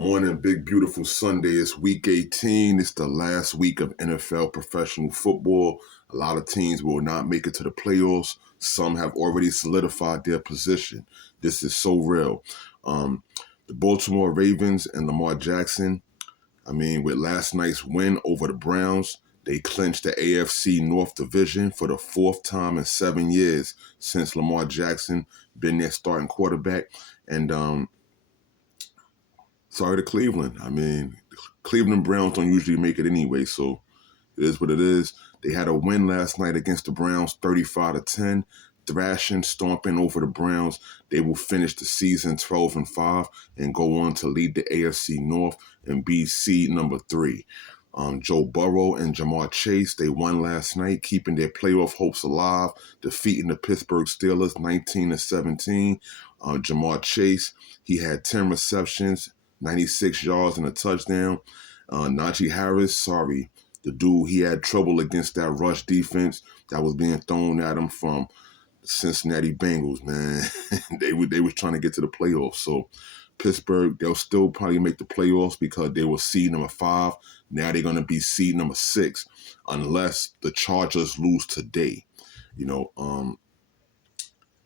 Morning, big, beautiful Sunday. It's week 18. It's the last week of NFL professional football. A lot of teams will not make it to the playoffs. Some have already solidified their position. This is so real. The Baltimore Ravens and Lamar Jackson, with last night's win over the Browns, they clinched the AFC North Division for the fourth time in 7 years since Lamar Jackson been their starting quarterback. And sorry to Cleveland. Cleveland Browns don't usually make it anyway, so it is what it is. They had a win last night against the Browns, 35-10, thrashing, stomping over the Browns. They will finish the season 12-5 and go on to lead the AFC North and be seed number 3. Joe Burrow and Jamar Chase, they won last night, keeping their playoff hopes alive, defeating the Pittsburgh Steelers 19-17. Jamar Chase, he had 10 receptions, 96 yards and a touchdown. Najee Harris, the dude, he had trouble against that rush defense that was being thrown at him from the Cincinnati Bengals, man. they was trying to get to the playoffs. So Pittsburgh, they'll still probably make the playoffs because they were seed number 5. Now they're going to be seed number 6 unless the Chargers lose today. I'm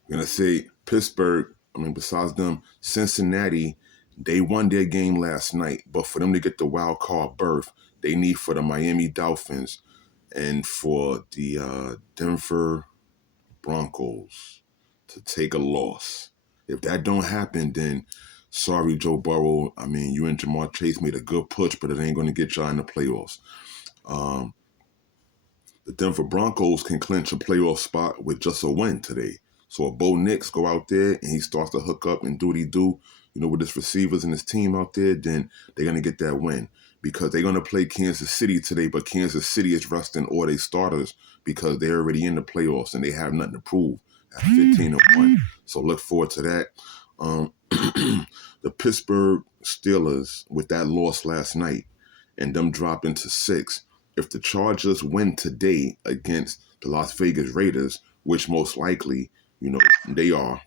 going to say Pittsburgh, besides them, Cincinnati, they won their game last night, but for them to get the wild card berth, they need for the Miami Dolphins and for the Denver Broncos to take a loss. If that don't happen, then sorry, Joe Burrow. You and Jamar Chase made a good push, but it ain't going to get y'all in the playoffs. The Denver Broncos can clinch a playoff spot with just a win today. So if Bo Nix go out there and he starts to hook up and do what he do, with his receivers and his team out there, then they're going to get that win because they're going to play Kansas City today, but Kansas City is resting all their starters because they're already in the playoffs and they have nothing to prove at 15-1. So look forward to that. The Pittsburgh Steelers, with that loss last night and them dropping to 6, if the Chargers win today against the Las Vegas Raiders, which most likely, they are,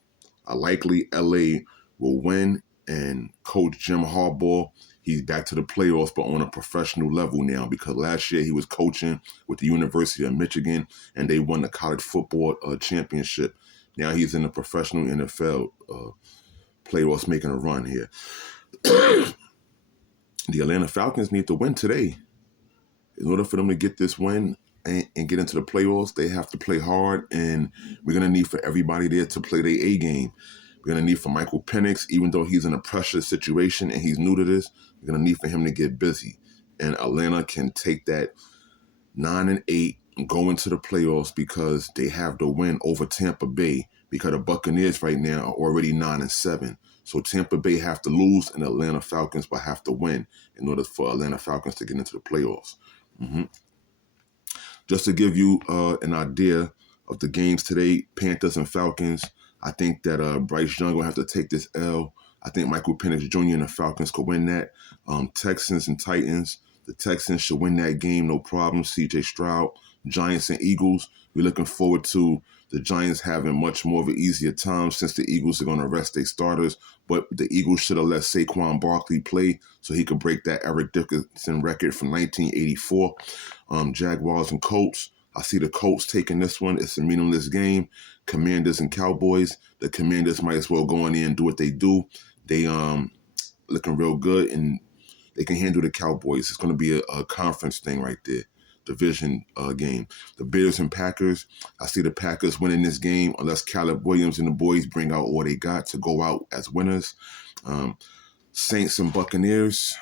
likely LA will win, and Coach Jim Harbaugh, he's back to the playoffs, but on a professional level now because last year he was coaching with the University of Michigan, and they won the college football championship. Now he's in the professional NFL playoffs making a run here. The Atlanta Falcons need to win today. In order for them to get this win and get into the playoffs, they have to play hard, and we're going to need for everybody there to play their A game. We're going to need for Michael Penix, even though he's in a pressure situation and he's new to this, we're going to need for him to get busy. And Atlanta can take that 9-8 and go into the playoffs because they have the win over Tampa Bay because the Buccaneers right now are already 9-7. So Tampa Bay have to lose and the Atlanta Falcons will have to win in order for Atlanta Falcons to get into the playoffs. Just to give you an idea of the games today, Panthers and Falcons, I think that Bryce Young will have to take this L. I think Michael Penix Jr. and the Falcons could win that. Texans and Titans, the Texans should win that game, no problem. C.J. Stroud, Giants and Eagles, we're looking forward to the Giants having much more of an easier time since the Eagles are going to rest their starters. But the Eagles should have let Saquon Barkley play so he could break that Eric Dickerson record from 1984. Jaguars and Colts, I see the Colts taking this one. It's a meaningless game. Commanders and Cowboys, the Commanders might as well go in there and do what they do. They looking real good, and they can handle the Cowboys. It's going to be a conference thing right there, division game. The Bears and Packers, I see the Packers winning this game unless Caleb Williams and the boys bring out all they got to go out as winners. Saints and Buccaneers,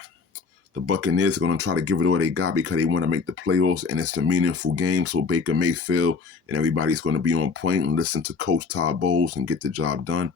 the Buccaneers are going to try to give it all they got because they want to make the playoffs, and it's a meaningful game. So Baker Mayfield and everybody's going to be on point and listen to Coach Todd Bowles and get the job done.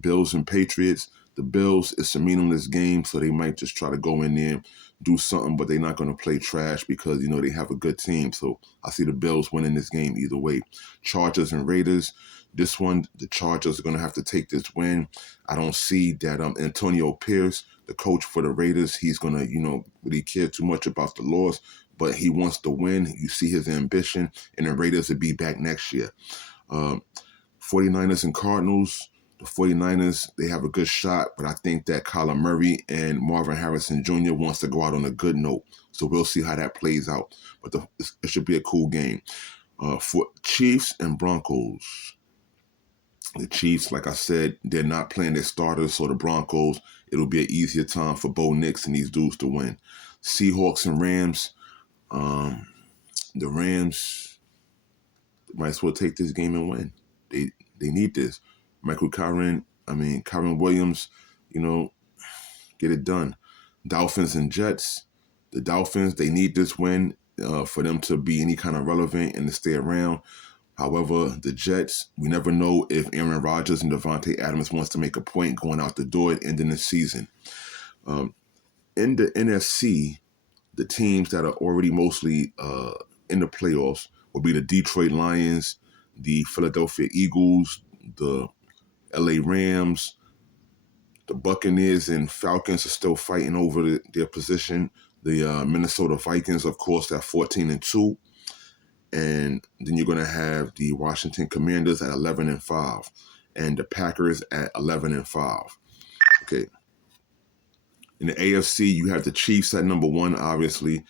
Bills and Patriots, the Bills, it's a meaningless game, so they might just try to go in there and do something, but they're not going to play trash because, they have a good team. So I see the Bills winning this game either way. Chargers and Raiders, this one, the Chargers are going to have to take this win. I don't see that Antonio Pierce, the coach for the Raiders, he's going to, really care too much about the loss, but he wants to win. You see his ambition, and the Raiders will be back next year. 49ers and Cardinals, The 49ers, they have a good shot, but I think that Kyler Murray and Marvin Harrison Jr. wants to go out on a good note. So we'll see how that plays out. But it should be a cool game. For Chiefs and Broncos, the Chiefs, like I said, they're not playing their starters, so the Broncos, it'll be an easier time for Bo Nix and these dudes to win. Seahawks and Rams, the Rams might as well take this game and win. They need this. Kyren Williams, get it done. Dolphins and Jets. The Dolphins, they need this win for them to be any kind of relevant and to stay around. However, the Jets, we never know if Aaron Rodgers and Devontae Adams wants to make a point going out the door at the end of the season. In the NFC, the teams that are already mostly in the playoffs will be the Detroit Lions, the Philadelphia Eagles, the LA Rams. The Buccaneers and Falcons are still fighting over their position. The Minnesota Vikings, of course, at 14-2. And then you're going to have the Washington Commanders at 11-5. And the Packers at 11-5. Okay. In the AFC, you have the Chiefs at number 1, obviously.